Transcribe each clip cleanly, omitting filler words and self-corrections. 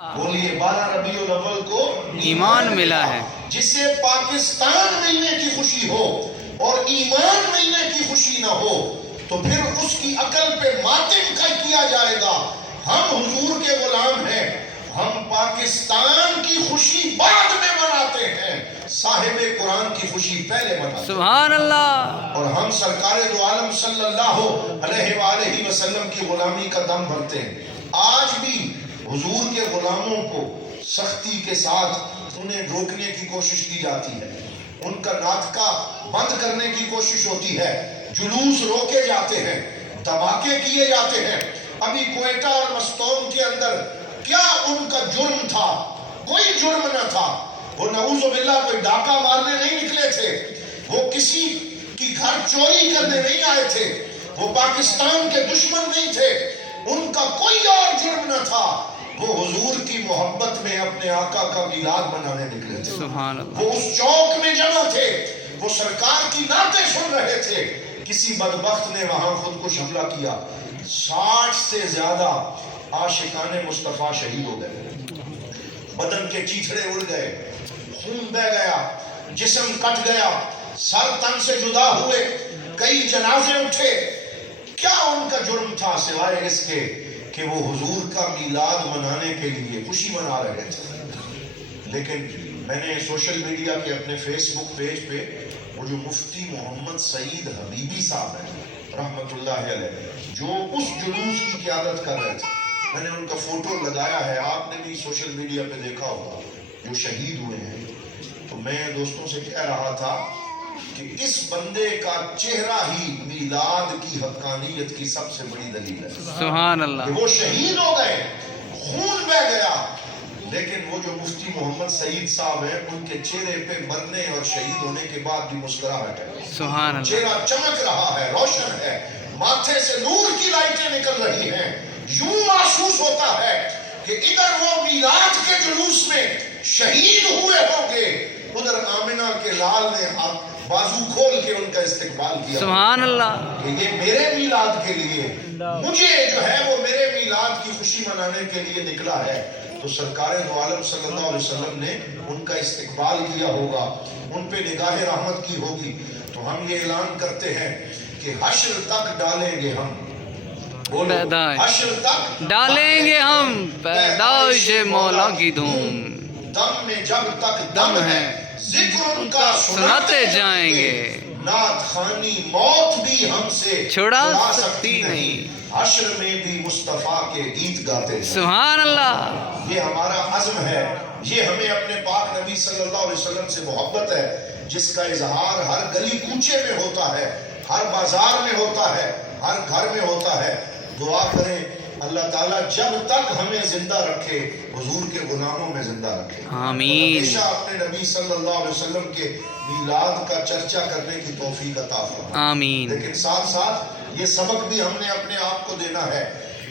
بولیے 12 ربیع الاول کو ایمان ملا ہے، جسے پاکستان ملنے کی خوشی ہو اور ایمان ملنے کی خوشی نہ ہو تو پھر اس کی عقل پہ ماتم کیا جائے گا۔ ہم حضور کے غلام ہیں، ہم پاکستان کی خوشی بعد میں مناتے ہیں، صاحب قرآن کی خوشی پہلے مناتے ہیں۔ سبحان اللہ۔ اور ہم سرکار دو عالم صلی اللہ علیہ وآلہ وسلم کی غلامی کا دم بھرتے ہیں۔ آج بھی حضور کے غلاموں کو سختی کے ساتھ انہیں روکنے کی کوشش کی جاتی ہے، ان کا ناطقہ بند کرنے کی کوشش ہوتی ہے، جلوس روکے جاتے ہیں، دھماکے کیے جاتے ہیں۔ ابھی کوئٹہ اور مستونگ کے اندر کیا ان کا جرم تھا؟ کوئی جرم نہ تھا۔ وہ نعوذ باللہ کوئی ڈاکہ مارنے نہیں نکلے تھے، وہ کسی کی گھر چوری کرنے نہیں آئے تھے، وہ پاکستان کے دشمن نہیں تھے، ان کا کوئی اور جرم نہ تھا۔ وہ حضور کی محبت میں اپنے آقا کا میلاد منانے نکلے تھے۔ سبحان اللہ۔ وہ اس چوک میں جمع تھے، وہ سرکار کی نعتیں سن رہے تھے۔ کسی بدبخت نے وہاں خودکش حملہ کیا، 60 سے زیادہ عاشقان مصطفیٰ شہید ہو گئے، بدن کے چیتھڑے اڑ گئے، خون بہ گیا، جسم کٹ گیا، سر تن سے جدا ہوئے، کئی جنازے اٹھے۔ کیا ان کا جرم تھا سوائے اس کے کہ وہ حضور کا میلاد منانے کے لیے خوشی منا رہے تھے؟ لیکن میں نے سوشل میڈیا کے اپنے فیس بک پیج پہ وہ جو مفتی محمد سعید حبیبی صاحب ہیں رحمت اللہ علیہ، جو اس جلوس کی قیادت کر رہے تھے، میں نے ان کا فوٹو لگایا ہے، آپ نے بھی سوشل میڈیا پہ دیکھا ہوگا، جو شہید ہوئے ہیں۔ تو میں دوستوں سے کہہ رہا تھا کہ اس بندے کا چہرہ ہی میلاد کی حقانیت کی سب سے بڑی دلیل ہے۔ سبحان اللہ۔ کہ وہ شہید ہو گئے، خون بہ گیا، لیکن وہ جو مفتی محمد سعید صاحب ہیں ان کے چہرے پہ مرنے اور شہید ہونے کے بعد بھی مسکراہٹ ہے، سبحان اللہ۔ چہرہ چمک رہا ہے، روشن ہے، ماتھے سے نور کی لائٹیں نکل رہی ہیں۔ یوں محسوس ہوتا ہے کہ ادھر وہ میلاد کے جلوس میں شہید ہوئے ہوں گے، ادھر آمنہ کے لال نے بازو کھول کے ان کا استقبال کیا۔ سبحان اللہ۔ کہ یہ میرے میلاد کے لیے، مجھے جو ہے وہ میرے میلاد کی خوشی منانے کے لیے نکلا ہے۔ تو سرکار دو عالم صلی اللہ علیہ وسلم نے ان کا استقبال کیا ہوگا، ان پہ نگاہ رحمت کی ہوگی۔ تو ہم یہ اعلان کرتے ہیں کہ حشر تک ڈالیں گے ہم، بولو حشر تک ڈالیں گے ہم پیدائش مولا کی دھوم، دم میں جب تک دم ہے ذکر ان کا سناتے جائیں گے، نعت خوانی موت بھی ہم سے چھڑا سکتی نہیں، حشر میں بھی مصطفیٰ کے گیت گاتے ہیں۔ سبحان اللہ۔ یہ ہمارا عزم ہے، یہ ہمیں اپنے پاک نبی صلی اللہ علیہ وسلم سے محبت ہے، جس کا اظہار ہر گلی کوچے میں ہوتا ہے، ہر بازار میں ہوتا ہے، ہر گھر میں ہوتا ہے۔ دعا کریں اللہ تعالیٰ جب تک ہمیں زندہ رکھے حضور کے غلاموں میں زندہ رکھے، آمین۔ ہمیشہ اپنے نبی صلی اللہ علیہ وسلم کے میلاد کا چرچا کرنے کی توفیق عطا فرمائے۔ آمین۔ لیکن ساتھ ساتھ یہ سبق بھی ہم نے اپنے آپ کو دینا ہے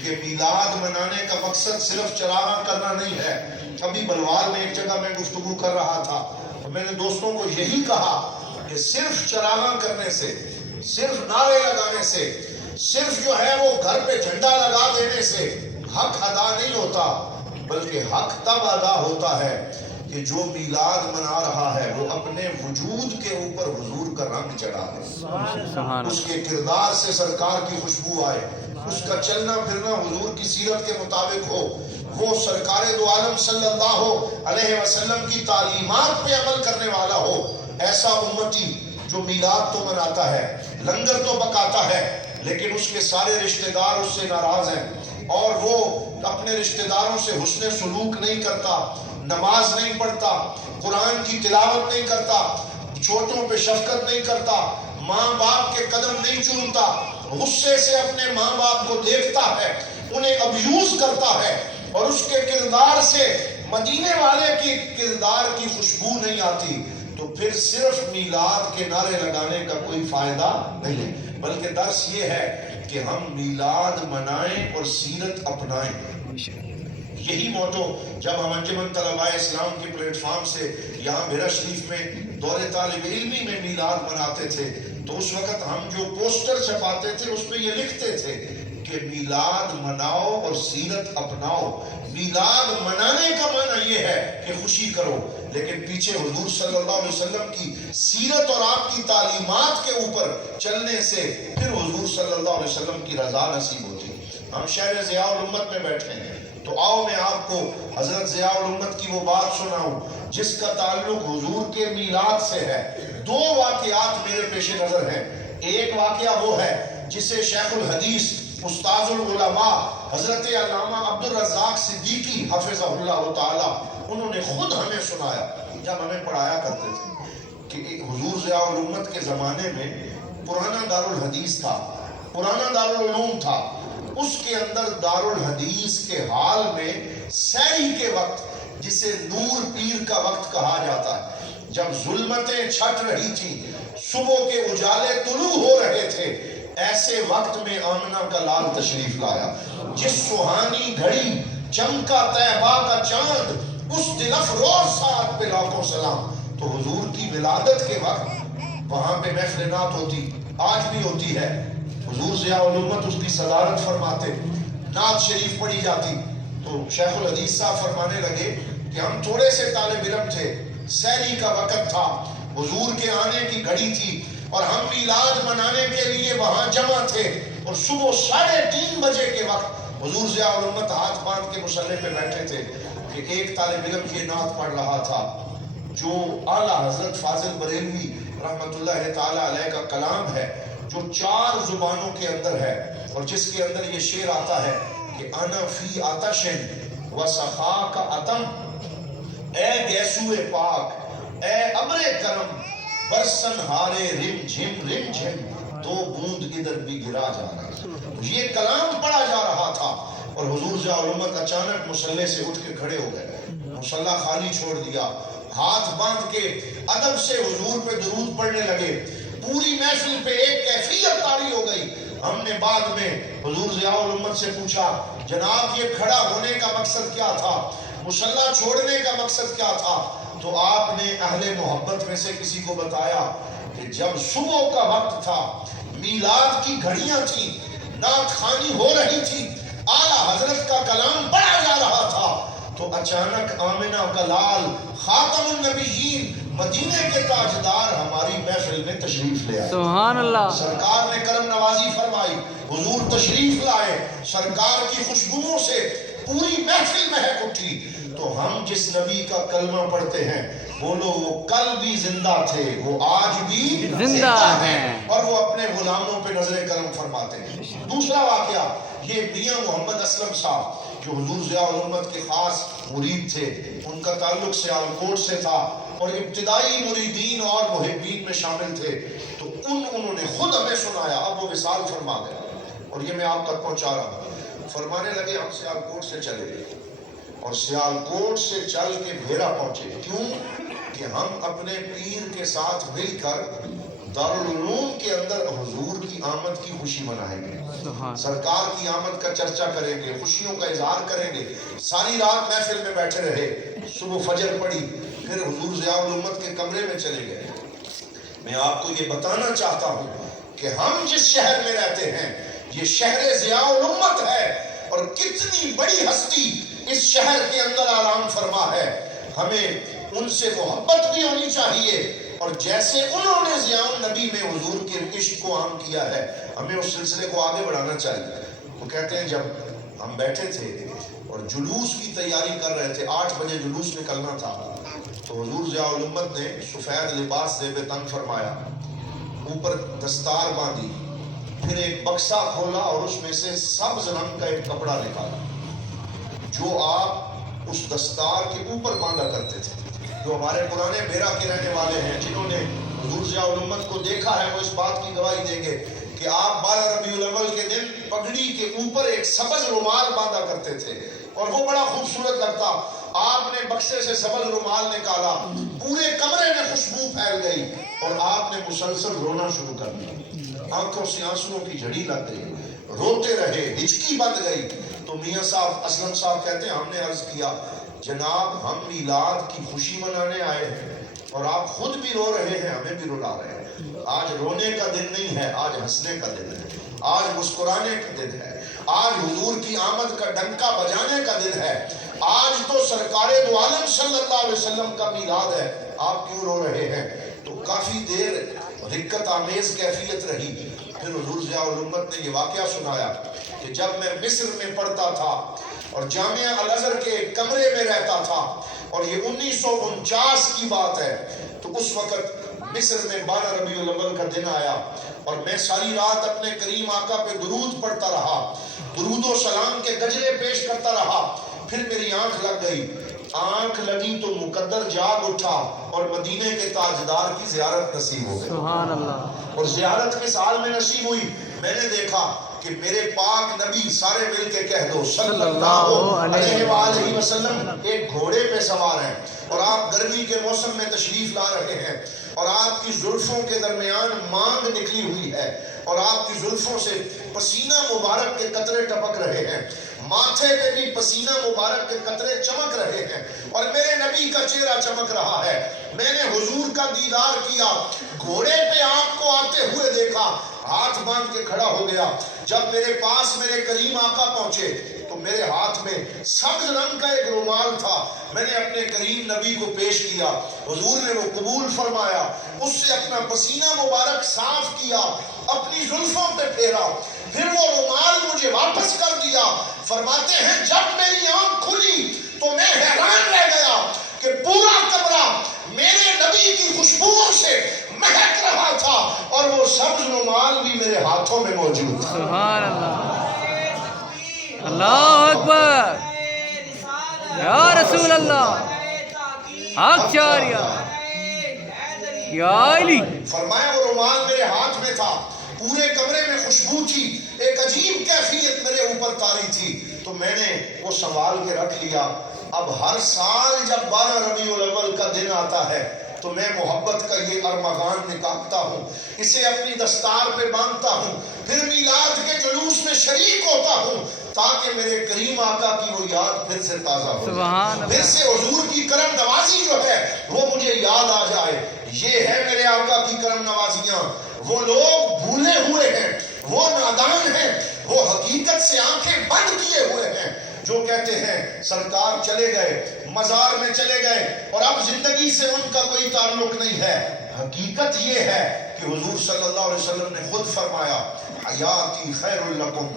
کہ میلاد منانے کا مقصد صرف چراغاں کرنا نہیں ہے۔ ابھی بلوال میں ایک جگہ میں گفتگو کر رہا تھا اور میں نے دوستوں کو یہی کہا کہ صرف چراغاں کرنے سے، صرف نعرے لگانے سے، صرف جو ہے وہ گھر پہ جھنڈا لگا دینے سے حق ادا نہیں ہوتا، بلکہ حق تب ادا ہوتا ہے کہ جو میلاد منا رہا ہے وہ اپنے وجود کے اوپر حضور کا رنگ چڑھا دے، اس کے کردار سے سرکار کی خوشبو آئے، اس کا چلنا پھرنا حضور کی سیرت کے مطابق ہو، وہ سرکار دو عالم صلی اللہ علیہ وسلم کی تعلیمات پہ عمل کرنے والا ہو۔ ایسا امتی جو میلاد تو مناتا ہے، لنگر تو پکاتا ہے، لیکن اس کے سارے رشتہ دار اس سے ناراض ہیں اور وہ اپنے رشتہ داروں سے حسن سلوک نہیں کرتا، نماز نہیں پڑھتا، قرآن کی تلاوت نہیں کرتا، چھوٹوں پہ شفقت نہیں کرتا، ماں باپ کے قدم نہیں چومتا، غصے سے اپنے ماں باپ کو دیکھتا ہے، انہیں ابیوز کرتا ہے، اور اس کے کردار سے مدینے والے کی کردار کی خوشبو نہیں آتی، تو پھر صرف میلاد کے نعرے لگانے کا کوئی فائدہ نہیں ہے، بلکہ درس یہ ہے کہ ہم میلاد منائیں اور سیرت اپنائیں۔ یہی موٹو جب ہم انجمن طلباء اسلام کے پلیٹ فارم سے یہاں بھیرا شریف میں دور طالب علمی میں میلاد مناتے تھے، تو اس وقت ہم جو پوسٹر چھپاتے تھے اس پہ یہ لکھتے تھے کہ میلاد مناؤ اور سیرت اپناؤ. میلاد منانے کا معنی یہ ہے کہ خوشی کرو، لیکن پیچھے حضور صلی اللہ علیہ وسلم کی سیرت اور آپ کی تعلیمات کے اوپر چلنے سے پھر حضور صلی اللہ علیہ وسلم کی رضا نصیب ہوتی. ہم شہر ضیاء الامت میں بیٹھے ہیں، تو آؤ میں آپ کو حضرت ضیاء الامت کی وہ بات سناؤں جس کا تعلق حضور کے میلاد سے ہے. 2 واقعات میرے پیش نظر ہیں. ایک واقعہ وہ ہے جسے شیخ الحدیث استاذ العلماء حضرت علامہ عبد الرزاق صدیقی حفظہ اللہ تعالی انہوں نے خود ہمیں سنایا جب ہمیں پڑھایا کرتے تھے کہ حضور ضیاء الامت کے زمانے میں پرانا دارالحدیث تھا، پرانا دارالعلوم تھا. اس کے اندر دارالحدیث کے حال میں سحری کے وقت، جسے نور پیر کا وقت کہا جاتا ہے، جب ظلمتیں چھٹ رہی تھیں، صبح کے اجالے طلوع ہو رہے تھے، ایسے وقت میں آمنہ کا لال تشریف لایا. جس سہانی گھڑی چمکا طیبہ کا چاند، اس دل افروز ساعت پہ لاکھوں سلام. تو حضور کی ولادت کے وقت وہاں پہ محفل نعت ہوتی، آج بھی ہوتی ہے. حضور ضیاء الامت اس کی صدارت فرماتے، نعت شریف پڑھی جاتی. تو شیخ الحدیث صاحب فرمانے لگے کہ ہم تھوڑے سے طالب علم تھے، سحری کا وقت تھا، حضور کے آنے کی گھڑی تھی، اور ہم میلاد منانے کے لیے وہاں جمع تھے. اور صبح 3:30 بجے کے وقت حضور ضیاء الامت ہاتھ باندھ کے مصلی پہ بیٹھے تھے کہ ایک طالب علم یہ نعت پڑھ رہا تھا جو اعلیٰ حضرت فاضل بریلوی رحمۃ اللہ تعالی علیہ کا کلام ہے، جو 4 زبانوں کے اندر ہے، اور جس کے اندر یہ شعر آتا ہے کہ انا فی آتشن و سخا کا اتم، اے گیسوئے پاک، اے ابر کرم، برسن ہارے رم جھم 2 بوند ادھر بھی گرا جا رہا. یہ کلام پڑھا جا رہا تھا اور حضور ضیاء الامت اچانک مصلی سے اٹھ کے کھڑے ہو گئے، مصلی خالی چھوڑ دیا، ہاتھ باندھ کے ادب سے حضور پہ درود پڑھنے لگے. پوری محفل پہ ایک کیفیت طاری ہو گئی. ہم نے بعد میں حضور ضیاء الامت سے پوچھا جناب یہ کھڑا ہونے کا مقصد کیا تھا، مصلی چھوڑنے کا مقصد کیا تھا؟ تو آپ نے اہل محبت میں سے کسی کو بتایا کہ جب صبح کا وقت تھا، میلاد کی گھڑیاں تھیں، نعت خوانی ہو رہی تھی، اعلیٰ حضرت کا کلام پڑھا جا رہا تھا، تو اچانک آمنہ کا لال خاتم النبیین مدینے کے تاجدار ہماری محفل میں تشریف لے آئے. سبحان اللہ. سرکار نے کرم نوازی فرمائی، حضور تشریف لائے، سرکار کی خوشبوؤں سے پوری محفل مہک اٹھی. تو ہم جس نبی کا کلمہ پڑھتے ہیں بولو وہ کل بھی زندہ تھے، وہ آج بھی زندہ ہیں، اور وہ اپنے غلاموں پہ نظر کرم فرماتے ہیں. دوسرا واقعہ یہ میاں محمد اسلم صاحب جو حضور ضیاء الامت کے خاص مرید تھے، ان کا تعلق سیالکوٹ سے تھا اور ابتدائی مریدین اور محبین میں شامل تھے. تو انہوں نے خود ہمیں سنایا، اب وہ وصال فرما گئے اور یہ میں آپ تک پہنچا رہا ہوں. فرمانے لگے ہم سیالکوٹ سے چلے گئے اور سیالکوٹ سے چل کے بھیرا پہنچے. کیوں کہ ہم اپنے پیر کے ساتھ مل کر دارالعلوم کے اندر حضور کی آمد کی خوشی منائیں گے، سرکار کی آمد کا چرچا کریں گے، خوشیوں کا اظہار کریں گے. ساری رات محفل میں بیٹھے رہے، صبح فجر پڑی، پھر حضور ضیاء الامت کے کمرے میں چلے گئے. میں آپ کو یہ بتانا چاہتا ہوں کہ ہم جس شہر میں رہتے ہیں یہ شہر ضیاء الامت ہے، اور کتنی بڑی ہستی اس شہر کے اندر آرام فرما ہے. ہمیں ان سے محبت بھی ہونی چاہیے، اور جیسے انہوں نے ضیاء النبی میں حضور کے عشق کو عام کیا ہے ہمیں اس سلسلے کو آگے بڑھانا چاہیے. وہ کہتے ہیں جب ہم بیٹھے تھے اور جلوس کی تیاری کر رہے تھے، 8 بجے جلوس نکلنا تھا، تو حضور ضیاء الامت نے سفید لباس سے بے تن فرمایا، اوپر دستار باندھی، پھر ایک بکسا کھولا اور اس میں سے سبز رنگ کا ایک کپڑا نکالا جو آپ اس دستار کے اوپر باندھا کرتے تھے. جو ہمارے پرانے بیرا کے رہنے والے ہیں جنہوں نے حضور ضیاء الامت کو دیکھا ہے وہ اس بات کی گواہی دیں گے کہ آپ 12 ربیع الاول کے دن پگڑی کے اوپر ایک سبز رومال باندھا کرتے تھے اور وہ بڑا خوبصورت لگتا. آپ نے بکسے سے سبز رومال نکالا، پورے کمرے میں خوشبو پھیل گئی اور آپ نے مسلسل رونا شروع کر دیا. آنکھوں سے آنسوؤں کی جھڑی لگ گئی، روتے رہے، ہچکی بند گئی. تو میاں صاحب اسلم صاحب کہتے ہیں ہم نے عرض کیا جناب ہم میلاد کی خوشی منانے آئے ہیں اور آپ خود بھی رو رہے ہیں، ہمیں بھی رلا رہے ہیں. آج رونے کا دن نہیں ہے، آج ہنسنے کا دن ہے، آج مسکرانے کا دن ہے. آج حضور کی آمد کا ڈنکا بجانے کا دن ہے، آج تو سرکار دو عالم صلی اللہ علیہ وسلم کا میلاد ہے، آپ کیوں رو رہے ہیں؟ تو کافی دیر دقت آمیز کیفیت رہی، پھر حضور ضیاء الامت نے یہ واقعہ سنایا کہ جب میں مصر میں پڑھتا تھا اور جامعہ الازہر کے ایک کمرے میں رہتا تھا، اور یہ 1949 کی بات ہے، تو اس وقت مصر میں 12 ربیع الاول کا دن آیا اور میں ساری رات اپنے کریم آقا پہ درود پڑھتا رہا، درود و سلام کے گجرے پیش کرتا رہا، پھر میری آنکھ لگ گئی، آنکھ لگی تو مقدر جاگ اٹھا اور مدینے کے تاجدار کی زیارت نصیب ہو گئی، سبحان اللہ۔ اور زیارت کس حال میں نصیب ہوئی؟ میں نے دیکھا کہ میرے پاک نبی، سارے مل کے کہہ دو صلی اللہ علیہ وآلہ وسلم، ایک گھوڑے پہ سوار ہیں اور آپ گرمی کے موسم میں تشریف لا رہے ہیں، اور آپ کی زلفوں کے درمیان مانگ نکلی ہوئی ہے، اور آپ کی زلفوں سے پسینہ مبارک کے قطرے ٹپک رہے ہیں، ماتھے پہ بھی پسینہ مبارک کے قطرے چمک رہے ہیں، اور میرے نبی کا چہرہ چمک رہا ہے۔ میں نے حضور کا دیدار کیا، گھوڑے پہ آپ کو آتے ہوئے دیکھا، ہاتھ باندھ کے کھڑا ہو گیا۔ جب میرے پاس میرے کریم آقا پہنچے تو میرے ہاتھ میں سبز رنگ کا ایک رومال تھا، میں نے اپنے کریم نبی کو پیش کیا، حضور نے وہ قبول فرمایا، اس سے اپنا پسینہ مبارک صاف کیا، اپنی زلفوں پہ پھیرا، پھر وہ رومال مجھے واپس کر دیا۔ فرماتے ہیں جب میری آنکھ کھلی تو میں حیران رہ گیا کہ پورا کمرہ میرے نبی کی خوشبوؤں سے مہک رہا تھا، اور وہ سبز رومال بھی میرے ہاتھوں میں موجود تھا۔ سبحان اللہ، اللہ اکبر، یا رسول اللہ، حق چاریا، یا علی۔ فرمایا وہ رومال میرے ہاتھ میں تھا، پورے کمرے میں خوشبو تھی، ایک عجیب کیفیت میرے اوپر طاری تھی، تو میں نے وہ سنبھال کے رکھ لیا۔ اب ہر سال جب 12 ربیع الاول کا دن آتا ہے تو میں محبت کا یہ ارمغان نکالتا ہوں، اسے اپنی دستار پہ باندھتا ہوں، پھر میلاد کے جلوس میں شریک ہوتا ہوں تاکہ میرے کریم آقا کی وہ یاد پھر سے تازہ ہو جائے، پھر سے حضور کی کرم نوازی جو ہے وہ مجھے یاد آ جائے۔ یہ ہے میرے آقا کی کرم نوازیاں۔ وہ لوگ بھولے ہوئے ہیں، وہ نادان ہیں، وہ حقیقت سے آنکھیں بند کیے ہوئے ہیں، جو کہتے ہیں سرکار چلے گئے، مزار میں چلے گئے اور اب زندگی سے ان کا کوئی تعلق نہیں ہے۔ حقیقت یہ ہے کہ حضور صلی اللہ علیہ وسلم نے خود فرمایا حیاتی خیر لکم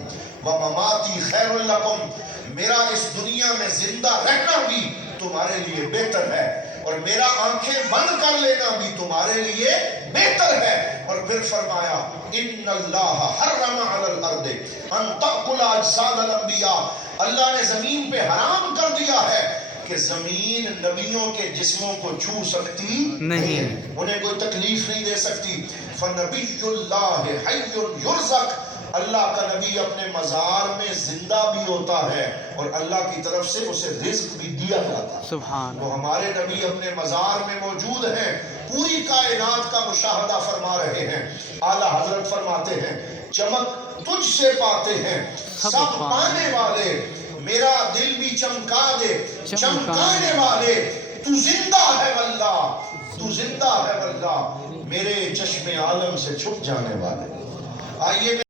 و مماتی خیر لکم، میرا اس دنیا میں زندہ رہنا بھی تمہارے لیے بہتر ہے، اور میرا آنکھیں بند کر لینا بھی تمہارے لیے بہتر ہے۔ اور پھر فرمایا ان اللہ حرم علی الارض ان تأکل اجساد الانبیاء، اللہ نے زمین پہ حرام کر دیا ہے کہ زمین نبیوں کے جسموں کو چھو سکتی نہیں، انہیں کوئی تکلیف نہیں دے سکتی۔ فنبی اللہ حی یرزق، اللہ کا نبی اپنے مزار میں زندہ بھی ہوتا ہے اور اللہ کی طرف سے اسے رزق بھی دیا جاتا ہے۔ سبحان وہ ہمارے نبی اپنے مزار میں موجود ہیں، پوری کائنات کا مشاہدہ فرما رہے ہیں۔ اعلیٰ حضرت فرماتے ہیں چمک تجھ سے پاتے ہیں سب پانے والے، میرا دل بھی چمکا دے چمکانے والے، تو زندہ ہے واللہ، تو زندہ ہے واللہ، میرے چشم عالم سے چھپ جانے والے۔ آئیے